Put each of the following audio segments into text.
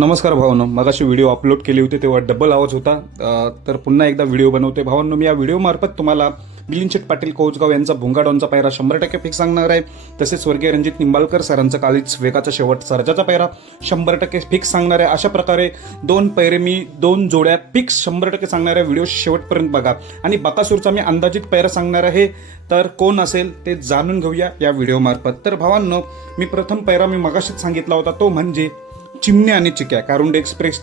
नमस्कार भावांनो. मगाशी व्हिडिओ अपलोड केली होती तेव्हा डबल आवाज होता. तर पुन्हा एकदा व्हिडिओ बनवते. भावांनो मी या व्हिडिओमार्फत तुम्हाला मिलिंद पाटील कोचगाव यांचा भुंगाडॉनचा पायरा शंभर टक्के फिक्स सांगणार आहे. तसेच स्वर्गीय रणजित निंबाळकर सरांचा कालीच वेगाचा शेवट सर्जाचा पायरा शंभर टक्के फिक्स सांगणार आहे. अशा प्रकारे दोन पैरे मी दोन जोड्या फिक्स शंभर टक्के सांगणार आहे. व्हिडिओ शेवटपर्यंत बघा. आणि बकासूरचा मी अंदाजित पैरा सांगणार आहे. तर कोण असेल ते जाणून घेऊया या व्हिडिओमार्फत तर भावांनो मी प्रथम पैरा मी मगाशीच सांगितला होता तो म्हणजे चिमण्या आणि चिक्या. कारुंड एक्सप्रेस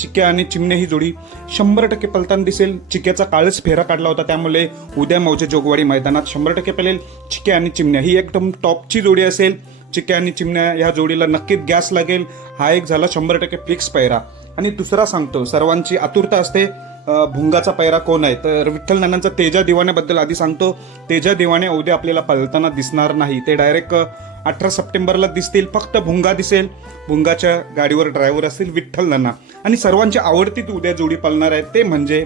चिक्या आणि चिमण्या ही जोडी शंभर टक्के पलताना दिसेल. चिक्याचा काळच फेरा काढला होता त्यामुळे उद्या मौजे जोगवाडी मैदानात शंभर टक्के पलेल. चिक्या आणि चिमण्या ही एकदम टॉपची जोडी असेल. चिक्या आणि चिमण्या ह्या जोडीला नक्कीच गॅस लागेल. हा एक झाला शंभर टक्के फिक्स पैरा. आणि दुसरा सांगतो सर्वांची आतुरता असते. भुंगाचा पैरा कोण आहे? तर विठ्ठल नानांचा तेजा दिवाण्याबद्दल आधी सांगतो. तेजा दिवाणे उद्या आपल्याला पलताना दिसणार नाही. ते डायरेक्ट अठरा सप्टेंबरला दिसतील फक्त भुंगा दिसेल. भुंगाच्या गाडीवर ड्रायव्हर असतील विठ्ठल नाना आणि सर्वांची आवडती उद्या जोडी पळणार आहे ते म्हणजे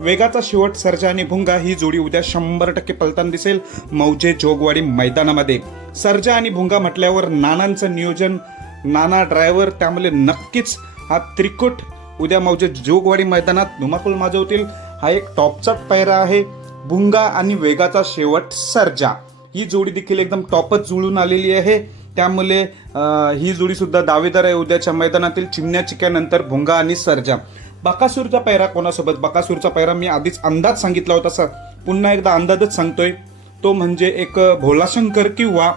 वेगाचा शेवट सर्जा आणि भुंगा ही जोडी उद्या शंभर टक्के पलताना दिसेल. मौजे जोगवाडी मैदानामध्ये. सर्जा आणि भुंगा म्हटल्यावर नानांचं नियोजन नाना ड्रायव्हर त्यामुळे नक्कीच हा त्रिकुट उद्या मौजे जोगवाडी मैदानात धुमाकूल माजवतील. हा एक टॉपचा पायरा आहे. भुंगा आणि वेगाचा शेवट सर्जा. ही जोडी देखील एकदम टॉपच जुळून आलेली आहे. त्यामुळे ही जोडी सुद्धा दावेदार आहे उद्याच्या मैदानातील चिमण्या चिक्यानंतर भुंगा आणि सर्जा. बकासूरचा पैरा कोणासोबत? बकासूरचा पैरा मी आधीच अंदाज सांगितला होता सर. पुन्हा एकदा अंदाजच सांगतोय. तो म्हणजे एक भोलाशंकर किंवा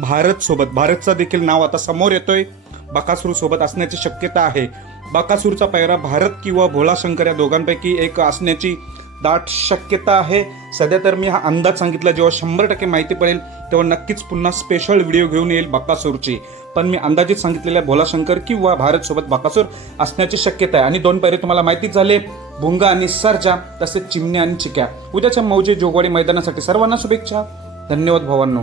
भारत सोबत. भारतचा देखील नाव आता समोर येतोय. बकासूर सोबत असण्याची शक्यता आहे. बकासूरचा पैरा भारत किंवा भोलाशंकर या दोघांपैकी एक असण्याची दाट शक्यता आहे. सध्या तर मी हा अंदाज सांगितला जेव्हा शंभर टक्के माहिती पडेल तेव्हा नक्कीच पुन्हा स्पेशल व्हिडिओ घेऊन येईल बाकासूरची. पण मी अंदाजित सांगितलेल्या भोलाशंकर किंवा भारतसोबत बाकासूर असण्याची शक्यता आहे. आणि दोन पैरे तुम्हाला माहितीच झाले भुंगा आणि सरजा तसेच चिमण्या आणि चिक्या. उद्याच्या मौजे जोगवाडी मैदानासाठी सर्वांना शुभेच्छा. धन्यवाद भावांनो.